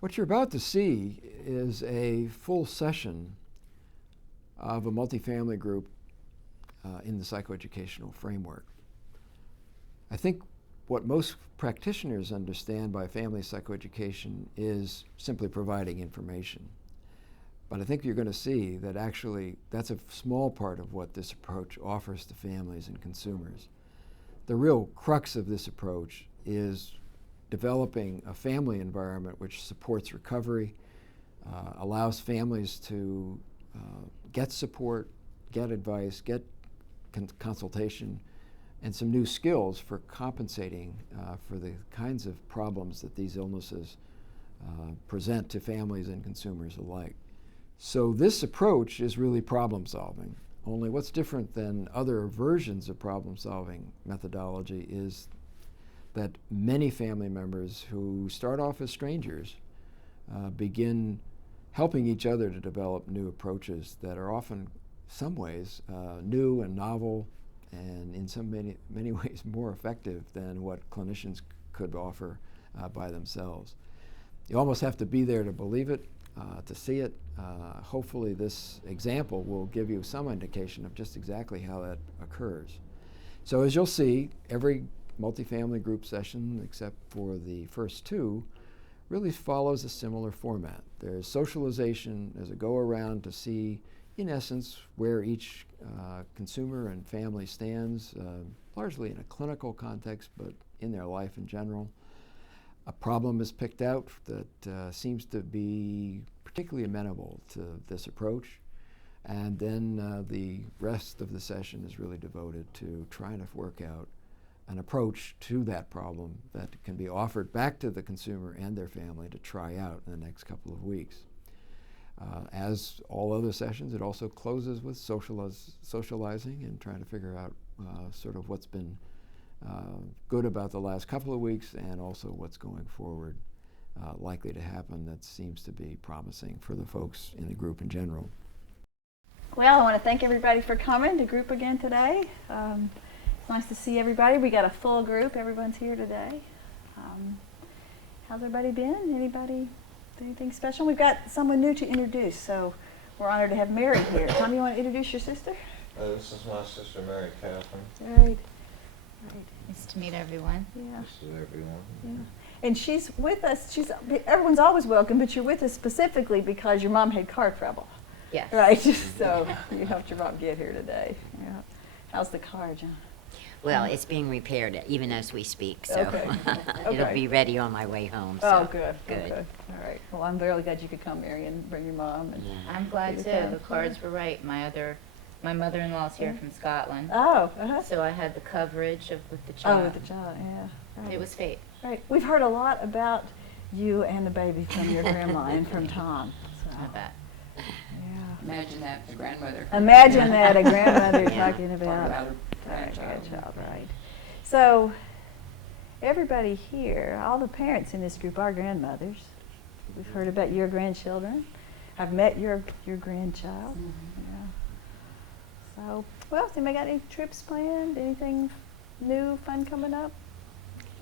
What you're about to see is a full session of a multifamily group in the psychoeducational framework. I think what most practitioners understand by family psychoeducation is simply providing information. But I think you're going to see that actually that's a small part of what this approach offers to families and consumers. The real crux of this approach is developing a family environment which supports recovery, allows families to get support, get advice, get consultation, and some new skills for compensating for the kinds of problems that these illnesses present to families and consumers alike. So this approach is really problem solving. Only what's different than other versions of problem solving methodology is that many family members who start off as strangers begin helping each other to develop new approaches that are often, some ways, new and novel, and in many ways more effective than what clinicians could offer by themselves. You almost have to be there to believe it, to see it. Hopefully this example will give you some indication of just exactly how that occurs. So as you'll see, every multifamily group session, except for the first two, really follows a similar format. There's socialization, there's a go-around to see, in essence, where each consumer and family stands, largely in a clinical context, but in their life in general. A problem is picked out that seems to be particularly amenable to this approach, and then the rest of the session is really devoted to trying to work out an approach to that problem that can be offered back to the consumer and their family to try out in the next couple of weeks. As all other sessions, it also closes with socializing and trying to figure out sort of what's been good about the last couple of weeks and also what's going forward likely to happen that seems to be promising for the folks in the group in general. Well, I want to thank everybody for coming to group again today. It's nice to see everybody. We got a full group. Everyone's here today. How's everybody been? Anybody do anything special? We've got someone new to introduce, so we're honored to have Mary here. Tom, you want to introduce your sister? This is my sister, Mary Catherine. Right. Nice to meet everyone. Yeah. This is everyone. Yeah. And she's with us. Everyone's always welcome, but you're with us specifically because your mom had car trouble. Yes. Right. So you helped your mom get here today. Yeah. How's the car, John? Well, it's being repaired even as we speak, so Okay. it'll Okay. be ready on my way home. Oh, So good. Good. All right. Well, I'm very glad you could come, Mary, and bring your mom. And I'm glad You too. can. The cards were right. My mother-in-law's here from Scotland, Oh, so I had the coverage with the oh, child. with the child, yeah. Right. It was fate. Right. We've heard a lot about you and the baby from your grandma and from Tom. So, I bet. yeah. Imagine that, a grandmother. Imagine that, a grandmother Yeah. talking about her grandchild, right. So, everybody here, all the parents in this group are grandmothers. We've heard about your grandchildren. I've met your grandchild. Yeah. So, well, has anybody got any trips planned? Anything new, fun coming up?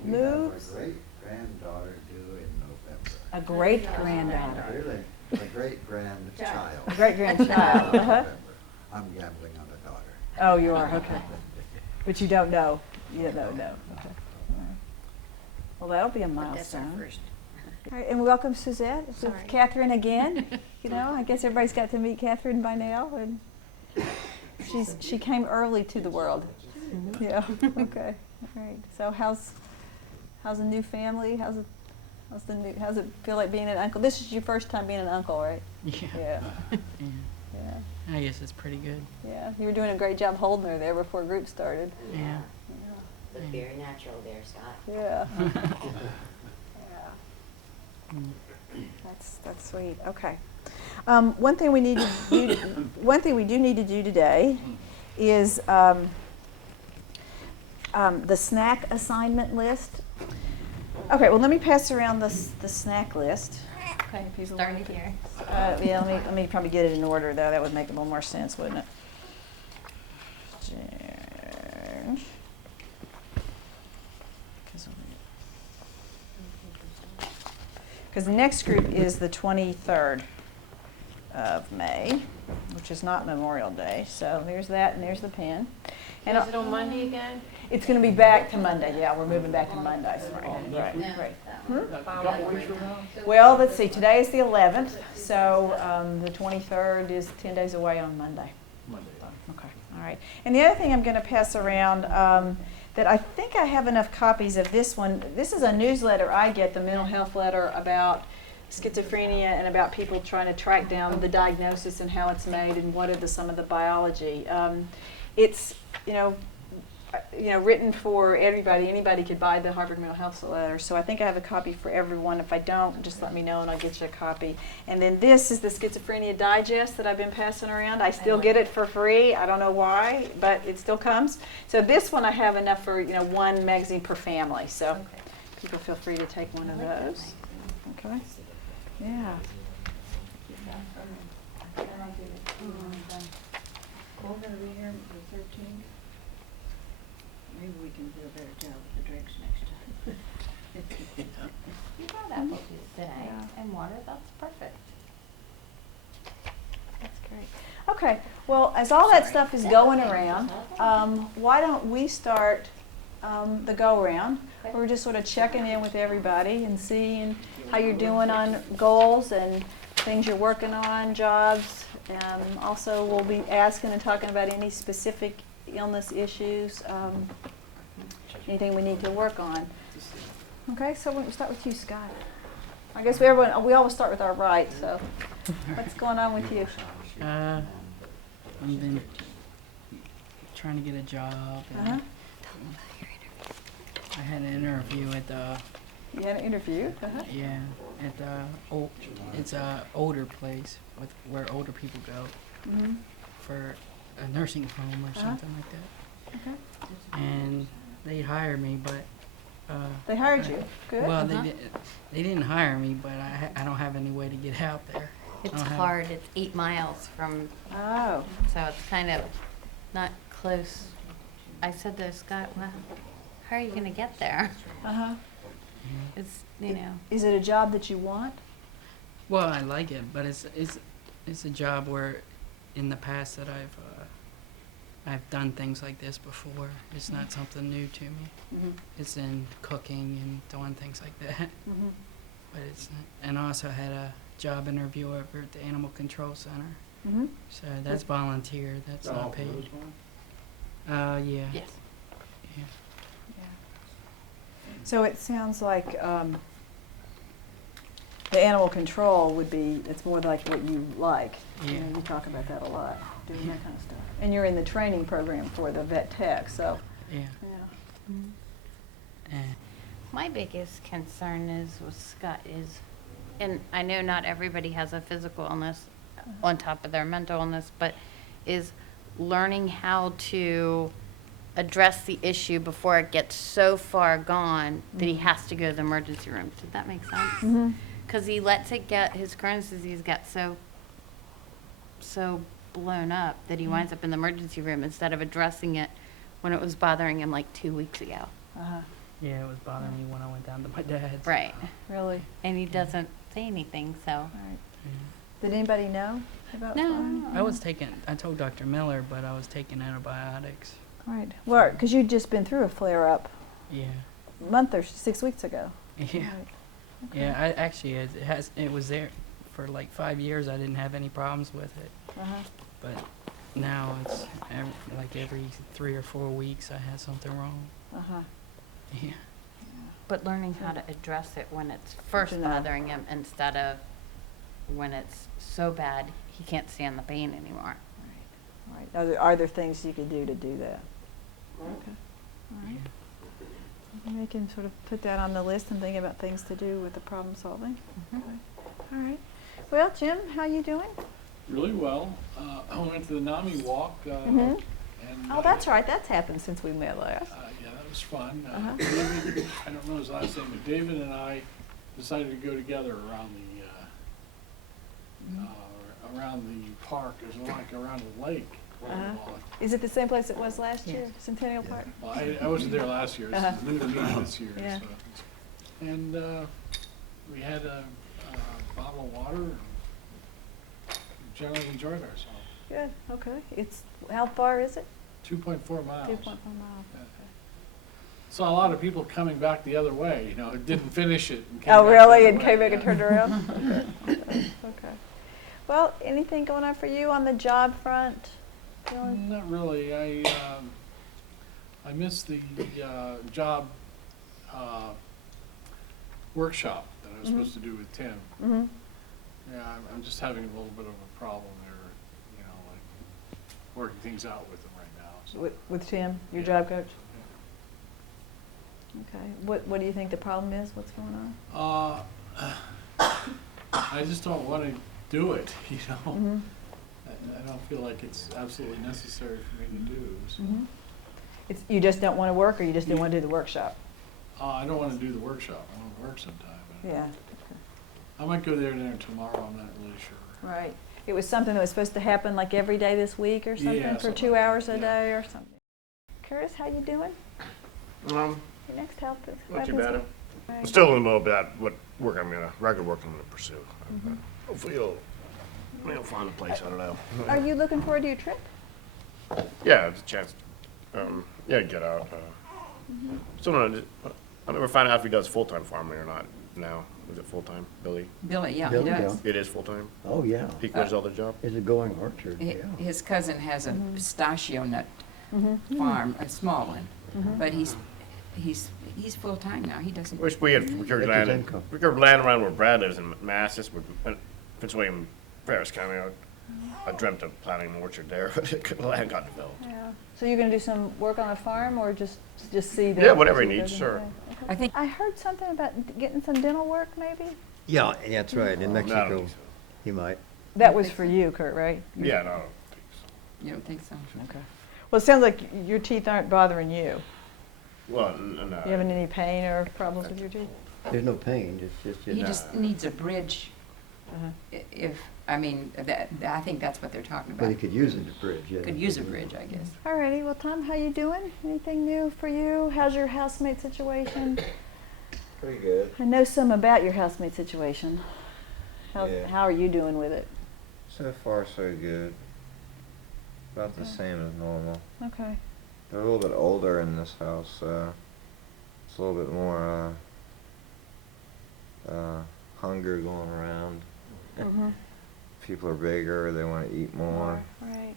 We New? have a great-granddaughter due in November. A great-granddaughter. Really, a great-grandchild. A great-grandchild. Uh-huh. November. I'm gambling on a daughter. Oh, you are, okay. But you don't know. You don't know, no. Okay. All right. Well, that'll be a But that's our milestone. first. All right, and welcome Suzette. It's with Sorry. Catherine again. You know, I guess everybody's got to meet Catherine by now, and she came early to the world. Yeah. Okay. All right. So how's the new family? How's it feel like being an uncle? This is your first time being an uncle, right? Yeah. Yeah. Yeah. Yeah. I guess it's pretty good. Yeah. You were doing a great job holding her there before group started. Yeah. Look very natural there, Scott. Yeah. Yeah. That's sweet. Okay. One thing we do need to do today is the snack assignment list. Okay. Well, let me pass around the snack list. Okay. People Started here. yeah. Let me probably get it in order though. That would make a little more sense, wouldn't it? because the next group is the 23rd of May, which is not Memorial Day. So there's that, and there's the pen. And Is it on Monday again? it's going to be back to Monday. Yeah, we're moving back to Mondays. Right. Couple weeks from now? Well, let's see. Today is the 11th, so the 23rd is 10 days away on Monday. Okay. All right. And the other thing I'm going to pass around that I think I have enough copies of this one. This is a newsletter I get, the mental health letter about schizophrenia and about people trying to track down the diagnosis and how it's made and what are some of the biology. It's written for everybody. Anybody could buy the Harvard Mental Health letter. So I think I have a copy for everyone. If I don't, just let me know and I'll get you a copy. And then this is the Schizophrenia Digest that I've been passing around. I still get it for free. I don't know why, but it still comes. So this one I have enough for one magazine per family. So people feel free to take one of those. Okay. Yeah. We're going to be here the 13th. Maybe we can do a better job with the drinks next time. You brought apple juice today Yeah. and water. That's perfect. That's great. Okay, well, as all that stuff is going around, why don't we start the go-around? We're just sort of checking in with everybody and seeing how you're doing on goals and things you're working on, jobs. Also, we'll be asking and talking about any specific illness issues, anything we need to work on. Okay, so we'll start with you, Scott. I guess we always start with our right, so what's going on with you? I've been trying to get a job. And I had an interview at the You had an interview? at the it's a older place where older people go for a nursing home or something like that. Okay. And they hired me, but They hired you. Good. well, they didn't hire me, but I don't have any way to get out there. It's I don't have- hard. It's 8 miles from, Oh. so it's kind of not close. I said to Scott, well, how are you going to get there? Uh-huh. It's, Is it a job that you want? Well, I like it, but it's a job where, in the past, that I've done things like this before. It's not something new to me. Mm-hmm. It's in cooking and doing things like that. Mm-hmm. But it's not, and I also had a job interview over at the Animal Control Center. Mm-hmm. So that's volunteer. That's not paid. Yeah. yes. Yeah. So it sounds like the animal control would be, it's more like what you like. Yeah. You talk about that a lot, doing that kind of stuff. And you're in the training program for the vet tech, so. Yeah. Yeah. My biggest concern is with Scott is, and I know not everybody has a physical illness on top of their mental illness, but is learning how to address the issue before it gets so far gone that he has to go to the emergency room. Did that make sense? Mm-hmm. Because he lets it get, his Crohn's disease got so blown up that he winds up in the emergency room instead of addressing it when it was bothering him like 2 weeks ago. Uh-huh. Yeah, it was bothering me when I went down to my dad's. Right. Really? And he doesn't say anything, so. All right. Yeah. Did anybody know about No. Lyme? I told Dr. Miller, but I was taking antibiotics. Right. Well, because you'd just been through a flare-up Yeah. a month or 6 weeks ago. Yeah. Right. Okay. Yeah, it was there for like 5 years. I didn't have any problems with it. Uh-huh. But now it's every 3 or 4 weeks I have something wrong. Uh-huh. Yeah. But learning how to address it when it's first To know. bothering him instead of when it's so bad he can't stand the pain anymore. Right. Are there things you could do to do that? Okay. All right. We can sort of put that on the list and think about things to do with the problem solving. Okay. All right. Well, Jim, how you doing? Really well. I went to the NAMI walk. Mhm. And, Oh, that's right. That's happened since we met last. Yeah, that was fun. Uh-huh. David, I don't know his last name, but David and I decided to go together around the park. There's like around the lake. Uh-huh. Is it the same place it was last year, Centennial Park? Well, I wasn't there last year. It's Uh-huh. new to me this year. Yeah. So. And we had bottle of water, and generally enjoyed ourselves. Good, okay. It's, how far is it? 2.4 miles. 2.4 miles. Yeah. Okay. Saw a lot of people coming back the other way, you know, it didn't finish it and came Oh, back the really? other And way, came back and yeah. turned around? Okay. Well, anything going on for you on the job front? Dylan? Not really. I missed the job workshop that I was supposed to do with Tim. Mm-hmm. Yeah, I'm just having a little bit of a problem there, you know, like working things out with him right now. So. With Tim, your Yeah. job coach? Okay. What do you think the problem is? What's going on? I just don't want to do it, you know. Mm-hmm. I don't feel like it's absolutely necessary for me to do. So. Mm-hmm. It's, you just don't want to work, or you just didn't want to do the workshop? I don't want to do the workshop. I want to work sometime. Yeah. I might go there tomorrow. I'm not really sure. Right. It was something that was supposed to happen like every day this week or something, Yeah, for something 2 like hours that, a yeah. day or something. Curtis, how you doing? Your next health is Not too bad. Right. I'm still in the middle of that. What work regular work I'm gonna pursue. Hopefully you'll find a place. I don't know. Are you looking forward to your trip? Yeah, it's a chance. Yeah, get out. Still not. I never find out if he does full-time farming or not. Now, is it full-time, Billy? Billy, yeah, Billy, he does. It is full-time. Oh, yeah. He quit his other job. It's a going orchard, Hi- yeah. His cousin has a pistachio nut Mm-hmm. farm, a small one, but he's full-time now. He doesn't. Wish we had procured That's his land. income. Procured land around where Brad lives in Manassas, Prince William, Ferris County. I dreamt of planting an orchard there, but the land got developed. Yeah. So you're going to do some work on a farm, or just see the? Yeah, whatever he see the- needs, sure. Okay. I think I heard something about getting some dental work, maybe. Yeah, that's right, in I don't Mexico, think so. he might. That was for you, Kurt, right? Yeah, no. you don't think so. Okay. Well, it sounds like your teeth aren't bothering you. Well, no. You having any pain or problems with your teeth? There's no pain, it's just, He just needs a bridge. Uh-huh. I think that's what they're talking but he about. could use it, a bridge, yeah. Could use a bridge, I guess. Alrighty. Well, Tom, how you doing? Anything new for you? How's your housemate situation? Pretty good. I know some about your housemate situation. Yeah. How are you doing with it? So far, so good. About the same as normal. Okay. They're a little bit older in this house, so it's a little bit more hunger going around. Mm-hmm. People are bigger, they want to eat more. Right.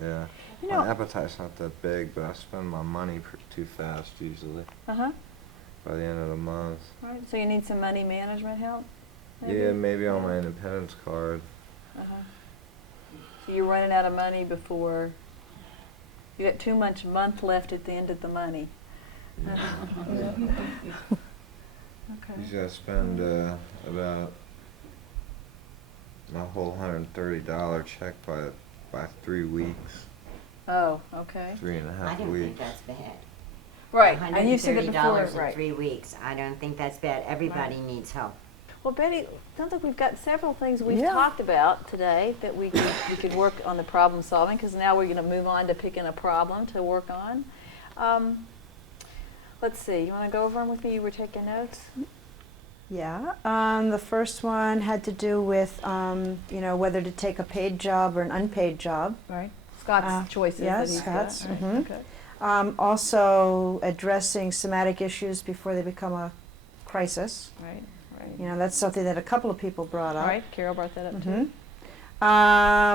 Yeah. You My know. appetite's not that big, but I spend my money too fast usually Uh-huh. by the end of the month. Right. So you need some money management help? Maybe? Yeah, maybe on my independence card. Uh-huh. So you're running out of money before you got too much month left at the end of the money. Okay. Usually I spend about my whole $130 check by 3 weeks, Oh, okay. 3.5 I don't weeks. think that's bad. Right. And you said that before, $130 in right? 3 weeks. I don't think that's bad. Everybody needs help. Well, Betty, sounds like we've got several things we've Yeah. talked about today that we could work on the problem solving, because now we're going to move on to picking a problem to work on. Let's see. You want to go over them with me? You were taking notes. Yeah, the first one had to do with, whether to take a paid job or an unpaid job. Right. Scott's choices. yeah, that he's Scott's, got. Right. mhm. Okay. Also addressing somatic issues before they become a crisis. Right. Right. You know, that's something that a couple of people brought All up. right. Carol brought that up Mhm.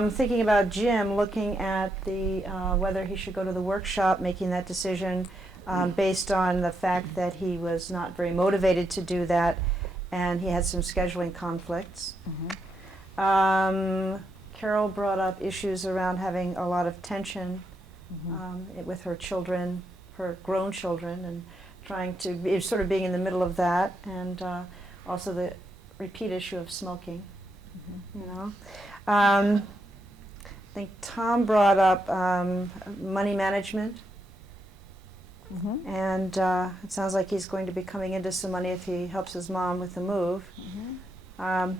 too. Thinking about Jim, looking at the whether he should go to the workshop, making that decision based on the fact that he was not very motivated to do that, and he had some scheduling conflicts. Carol brought up issues around having a lot of tension with her children, her grown children, and trying to be, sort of being in the middle of that, and also the repeat issue of smoking. You know, I think Tom brought up money management, and it sounds like he's going to be coming into some money if he helps his mom with the move. And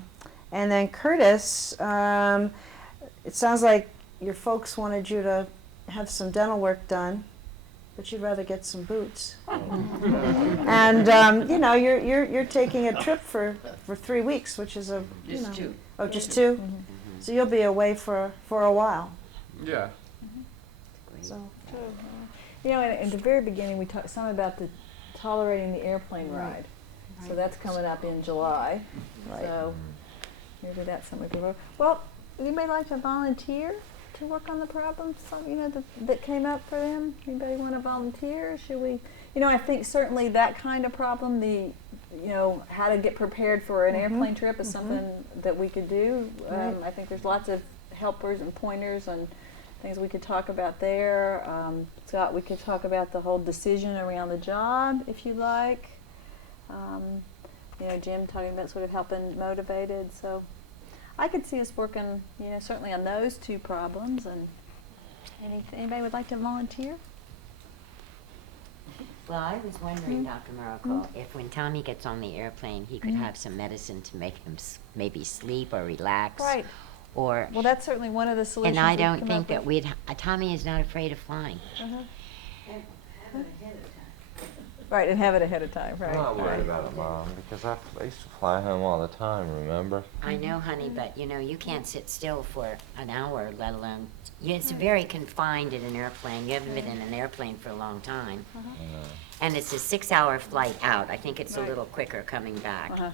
then Curtis, it sounds like your folks wanted you to have some dental work done but you'd rather get some boots. And you know, you're taking a trip for 3 weeks, which is Just 2. Oh, just 2. Mm-hmm. So you'll be away for a while. Yeah. So You know, at the very beginning, we talked some about the tolerating the airplane Right. ride. So that's coming up in July. Right. So maybe that's something we could work. Well, anybody like to volunteer to work on the problems? Some, you know, that came up for them. Anybody want to volunteer? Should we? You know, I think certainly that kind of problem, you know, how to get prepared for an airplane trip is something that we could do. Right. I think there's lots of helpers and pointers and things we could talk about there. Scott, we could talk about the whole decision around the job, if you like. You know, Jim talking about sort of helping motivated. So I could see us working, you know, certainly on those 2 problems. And anybody would like to volunteer? Well, I was wondering, Dr. Miracle, if when Tommy gets on the airplane, he could have some medicine to make him maybe sleep or relax. Right. Or, Well, that's certainly one of the solutions. and I we've don't come think up that with. Tommy is not afraid of flying. Right, and have it ahead of time, right. I'm not worried right. about it, Mom, because I used to fly home all the time, remember? I know, honey, but you know, you can't sit still for an hour, let alone, it's very confined in an airplane. You haven't been in an airplane for a long time. And it's a 6-hour flight out. I think it's a little quicker coming back. Right.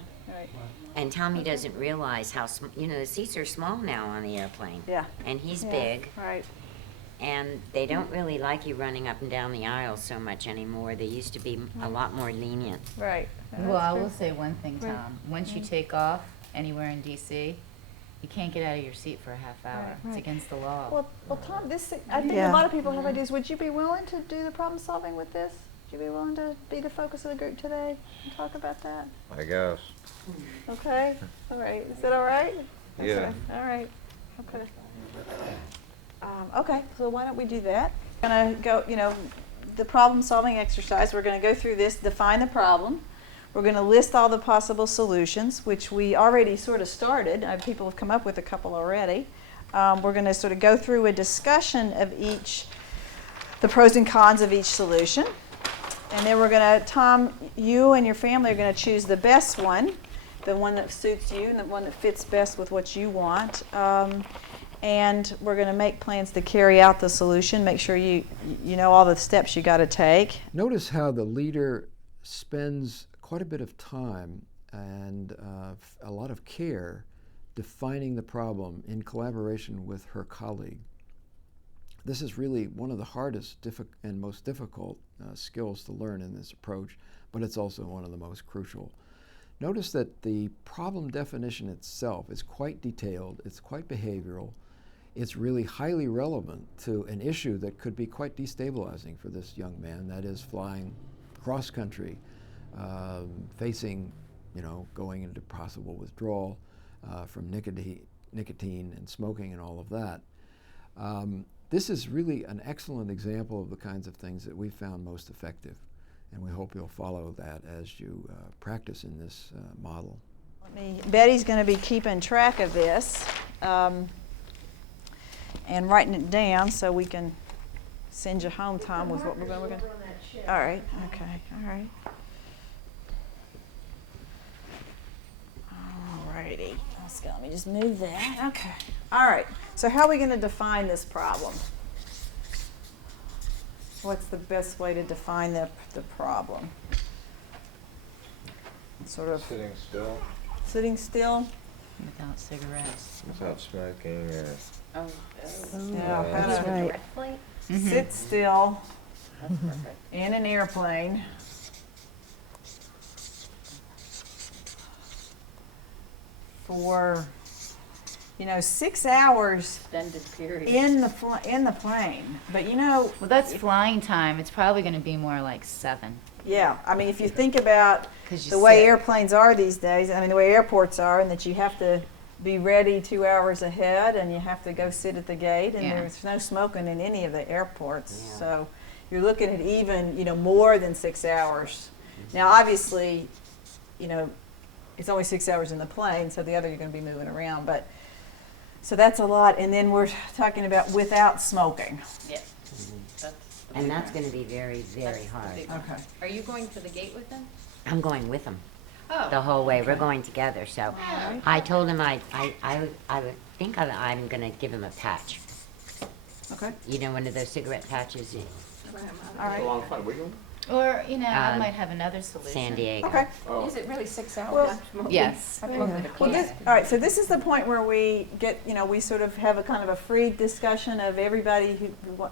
And Tommy doesn't realize how, you know, the seats are small now on the airplane. Yeah. And he's Yeah, big. Right. And they don't really like you running up and down the aisle so much anymore. They used to be a lot more lenient. Right. Well, I will say one thing, Right. Tom. Once you take off anywhere in DC, you can't get out of your seat for a half hour. Right. It's Right. against the law. Well, Tom, I think Yeah. a lot of people have ideas. Would you be willing to do the problem solving with this? Would you be willing to be the focus of the group today and talk about that? I guess. Okay. All right. Is that all right? Yeah. Okay. All right. Okay. Okay. So why don't we do that? We're gonna go. You know, the problem solving exercise. We're going to go through this. Define the problem. We're going to list all the possible solutions, which we already sort of started. People have come up with a couple already. We're going to sort of go through a discussion of the pros and cons of each solution. And then we're going to, Tom, you and your family are going to choose the best one, the one that suits you and the one that fits best with what you want. And we're going to make plans to carry out the solution, make sure you know all the steps you got to take. Notice how the leader spends quite a bit of time and a lot of care defining the problem in collaboration with her colleague. This is really one of the hardest and most difficult skills to learn in this approach, but it's also one of the most crucial. Notice that the problem definition itself is quite detailed, it's quite behavioral, it's really highly relevant to an issue that could be quite destabilizing for this young man, that is flying cross-country, facing, going into possible withdrawal from nicotine and smoking and all of that. This is really an excellent example of the kinds of things that we found most effective, and we hope you'll follow that as you practice in this model. Betty's going to be keeping track of this and writing it down so we can send you home, Tom, with what we're going to. All right. Okay. All right. All righty. Let's go. Let me just move that. Okay. All right. So how are we going to define this problem? What's the best way to define the problem? Sort of Sitting still, sitting still. Without cigarettes. without smoking, or Yeah, That's kinda right. sit still in an airplane for 6 hours Extended period. in the plane. But Well, that's flying time. It's probably going to be more like 7. yeah, I mean, if you think about 'Cause you the way sit. airplanes are these days, I mean, the way airports are, and that you have to be ready 2 hours ahead, and you have to go sit at the gate, and Yeah. there's no smoking in any of the airports. Yeah. So you're looking at even, more than 6 hours. Now, obviously, it's only 6 hours in the plane, so the other you're going to be moving around, but so that's a lot. And then we're talking about without smoking. Yeah. That's the And that's gonna be very, very hard. Okay. Are you going to the gate with them? I'm going with him Oh. the whole way. We're going together, so Alright. I told him I would think I'm gonna give him a patch. Okay. You know, one of those cigarette patches, All right. Or, you know, I Um, might have another solution. San Diego. Okay. Is it really 6 hours? Well, Yes. Well, all right, so this is the point where we get, we sort of have a kind of a free discussion of everybody who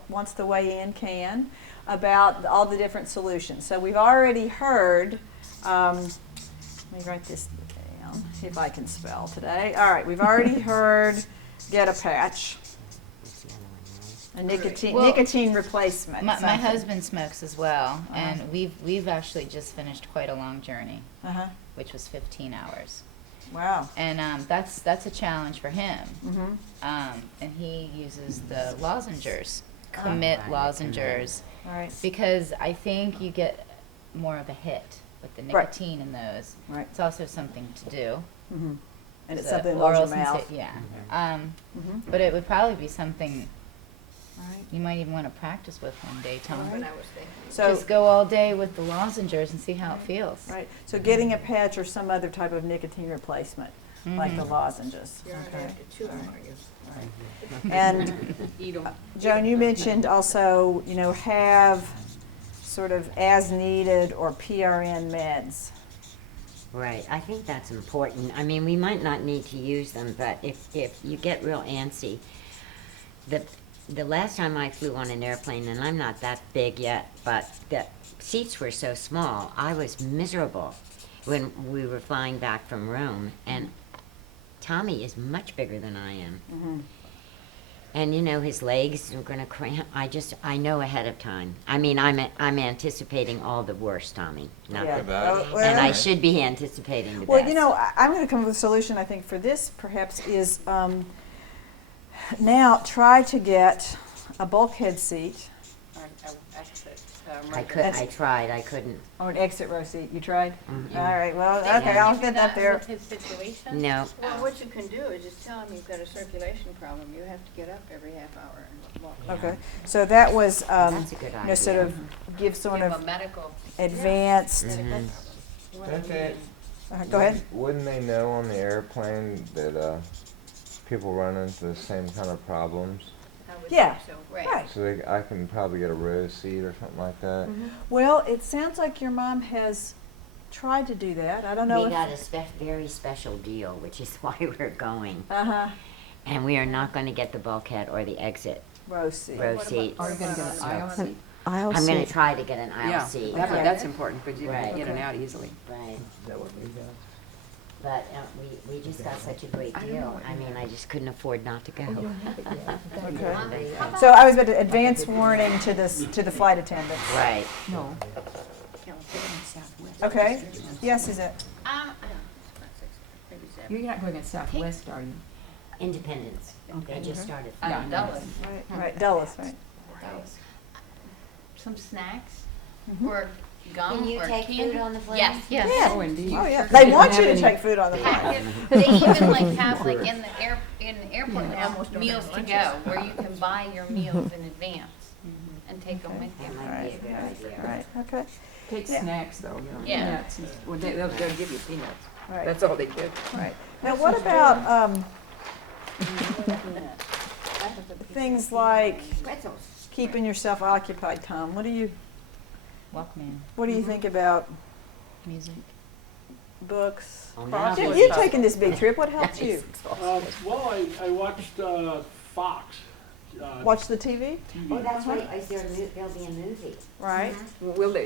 wants to weigh in can about all the different solutions. So we've already heard, let me write this down, see if I can spell today. All right, we've already heard get a patch, a nicotine, Well, nicotine replacement. My something. husband smokes as well, and we've actually just finished quite a long journey, Uh-huh. which was 15 hours. Wow. And that's a challenge for him. Mm-hmm. And he uses the lozengers, commit lozengers, All right. because I think you get more of a hit with the Right. nicotine in those. Right. It's also something to do. Mm-hmm. And it's So something that loads your oral mouth. yeah. Mhm. But it would probably be something All right. you might even want to practice with one day, Tom. So, Just go all day with the lozengers and see how it feels. right, so getting a patch or some other type of nicotine replacement, like the lozenges. Okay. And Joan, you mentioned also, have sort of as needed or PRN meds. Right, I think that's important. I mean, we might not need to use them, but if you get real antsy, the last time I flew on an airplane, and I'm not that big yet, but the seats were so small, I was miserable when we were flying back from Rome, and Tommy is much bigger than I am. Mm-hmm. And his legs are gonna cramp. I know ahead of time. I mean, I'm anticipating all the worst, Tommy. Not Yeah. the About it. and I should be anticipating the Well, best. I'm going to come up with a solution, I think, for this perhaps is now try to get a bulkhead seat I tried, I couldn't. or an exit row seat. You tried? Mhm. All right, well, Yeah. okay, I'll get that there. With his situation? No, Well, what you can do is just tell them you've got a circulation problem. You have to get up every half hour and walk. Okay, so that was, that's a good idea. sort of give sort Give of a medical. advanced, Mhm. Don't they, go ahead. wouldn't they know on the airplane that people run into the same kind of problems? I would Yeah. think so. Right. So I can probably get a row seat or something like that. Well, it sounds like your mom has tried to do that. I don't know We if. got a very special deal, which is why we're going. Uh-huh, And we are not going to get the bulkhead or the exit row seat. row seats. Are you going to get an aisle seat? Aisle I'm going to seat. try to get an aisle Yeah, seat. that's important, because you Right. can get it out easily. Right. But we just got such a great deal. I mean, I just couldn't afford not to go. Okay. So I was about to advance warning to the flight attendants. Right. No. Okay, yes, is it? You're not going at Southwest, are you? Independence. They just started. Yeah. Dulles. Right, Dulles, right. Some snacks or gum Can you or take candy? food on the plane? Yes, yes. Yeah. Oh, indeed. Oh, yeah, they want you have to any- take food on the plane. Packet. They even like have like in the airport now meals to go where you can buy your meals in advance and take them with That you. might be a good idea. All right, okay, Take Yeah. snacks, though, Yeah. peanuts. Well, they'll give you peanuts. all right, That's all they give. all right. Now, what about, things like Pretzels. keeping yourself occupied, Tom? What do you Walkman, think about music. books? Oh, now Jim, we're you've talking. taken this big trip, what helped you? Well, I watched Fox. Watch the TV? Oh, that's right. Is there there'll be a movie. Right. Will they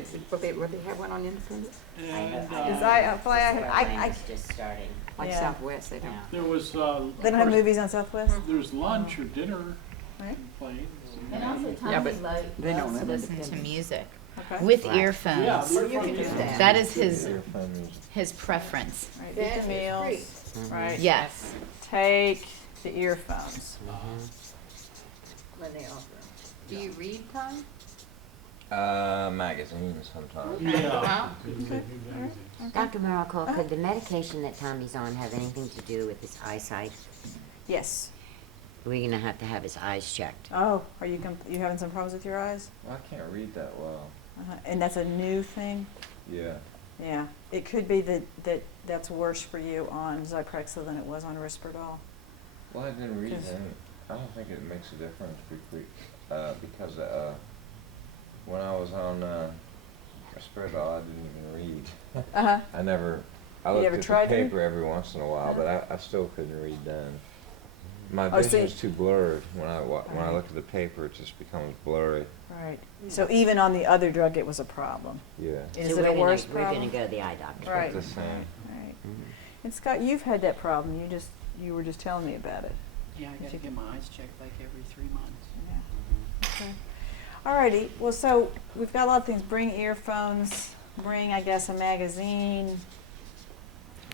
have one on Independence? And Because I, Plane's just starting. Like Yeah. Southwest, they don't. Yeah. there was, they don't have movies on Southwest? there's lunch or dinner Right. playing. And also, Yeah, but they don't loves to have listen to Independence. music Okay. with Right. earphones. Yeah, the you can do earphones. that. That is his Earphone music. his preference. Right, eat the meals, right. Yes. Take the earphones. When they offer. Do you read, Tom? Magazines sometimes. Yeah. Dr. Miracle, could the medication that Tommy's on have anything to do with his eyesight? Yes. we're gonna have to have his eyes checked. Oh, are you you having some problems with your eyes? I can't read that well. And that's a new thing? Yeah. Yeah. It could be that's worse for you on Zyprexa than it was on Risperdal. Well, I didn't read 'Cause- any. I don't think it makes a difference because when I was on Risperdal, I didn't even read. Uh-huh. I never. I You looked never at the tried to? paper every once in a while, but I still couldn't read then. My Oh, so vision's you- too blurred. When I look Right. at the paper, it just becomes blurry. Right. So even on the other drug, it was a problem. Yeah. Is So it a worse we're problem? gonna go to the eye doctor. Right. It's the same. Right. And Scott, you've had that problem. You were just telling me about it. Yeah, I gotta get my eyes checked like every 3 months. Yeah. Okay. Alrighty. Well, so we've got a lot of things. Bring earphones. Bring, I guess, a magazine.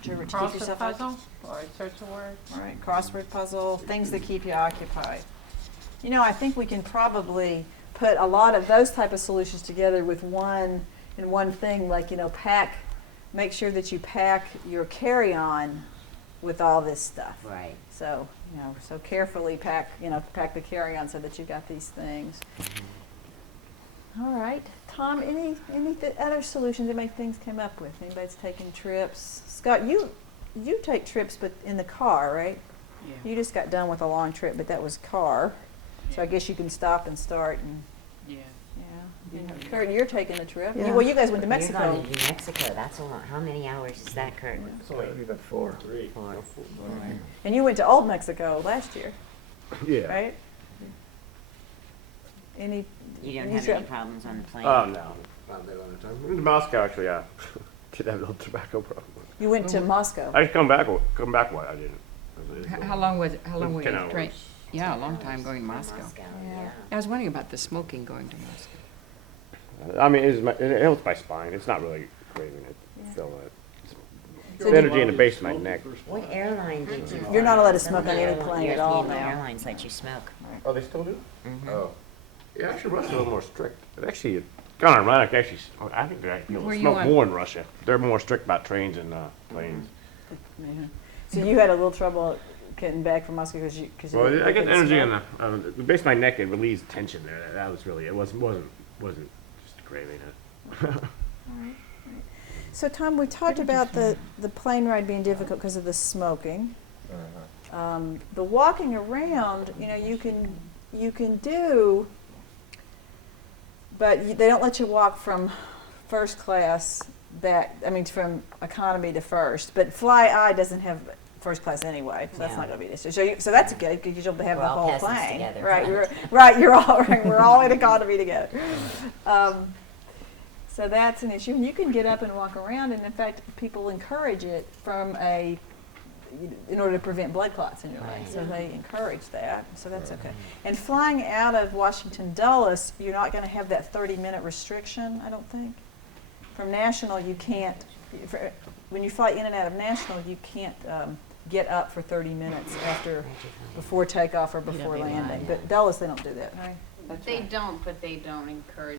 To keep Crossword yourself puzzle or search a word. All right, crossword puzzle, things that keep you occupied. You know, I think we can probably put a lot of those type of solutions together with one thing, like, you know, make sure that you pack your carry-on with all this stuff. Right. So, you know, so carefully pack the carry-on so that you got these things. All right, Tom, any other solutions that make things come up with? Anybody's taking trips? Scott, you take trips, but in the car, right? Yeah. You just got done with a long trip, but that was car. So I guess you can stop and start and, Yeah. yeah. Kurt, you're taking a trip. Yeah. Well, you guys went to You're Mexico. going to New Mexico. That's a lot. How many hours is that, Kurt? It's only about 4. Four. And you went to Old Mexico last year, Yeah. right? Any? You don't any have trip- any problems on the plane? Oh, no. Not that on the time. In Moscow, actually, yeah. Did have a little tobacco problem. You went to Moscow. I come back, what? I didn't. How long was it? How long were 10 you hours. train? Yeah, a long time going to From Moscow. Yeah. I was wondering about the smoking going to Moscow. I mean, it helps my spine. It's not really craving it. Feel that. So The did- energy in the base of my neck. What airline did you? You're not allowed to Some of smoke on the any plane at all European now. Airlines let you smoke. Oh, they still do? Mhm. Oh. Yeah, actually, Russia's a little more strict. It actually, it's kind of ironic, actually. I think they're actually Were you smoke on- more in Russia. They're more strict about trains and planes. Yeah. So you had a little trouble getting back from Moscow because you. Well, I get couldn't the energy smoke? on the base of my neck. It relieves tension there. That was really, it wasn't just craving it. So Tom, we talked about the plane ride being difficult because of the smoking. The walking around, you know, you can do, but they don't let you walk from first class back. I mean, from economy to first. But Fly Eye doesn't have first class anyway, so that's Yeah. not going to be an issue. So that's good because you'll have We're the all whole peasants plane, together, right? right? You're all right. We're all in economy together. So that's an issue. And you can get up and walk around, and in fact, people encourage it in order to prevent blood clots in your legs. So they encourage that. So that's okay. And flying out of Washington Dulles, you're not going to have that 30-minute restriction, I don't think. From National, you can't. When you fly in and out of National, you can't get up for 30 minutes before takeoff or before landing. But Dulles, they don't do that, right? They don't, but they don't encourage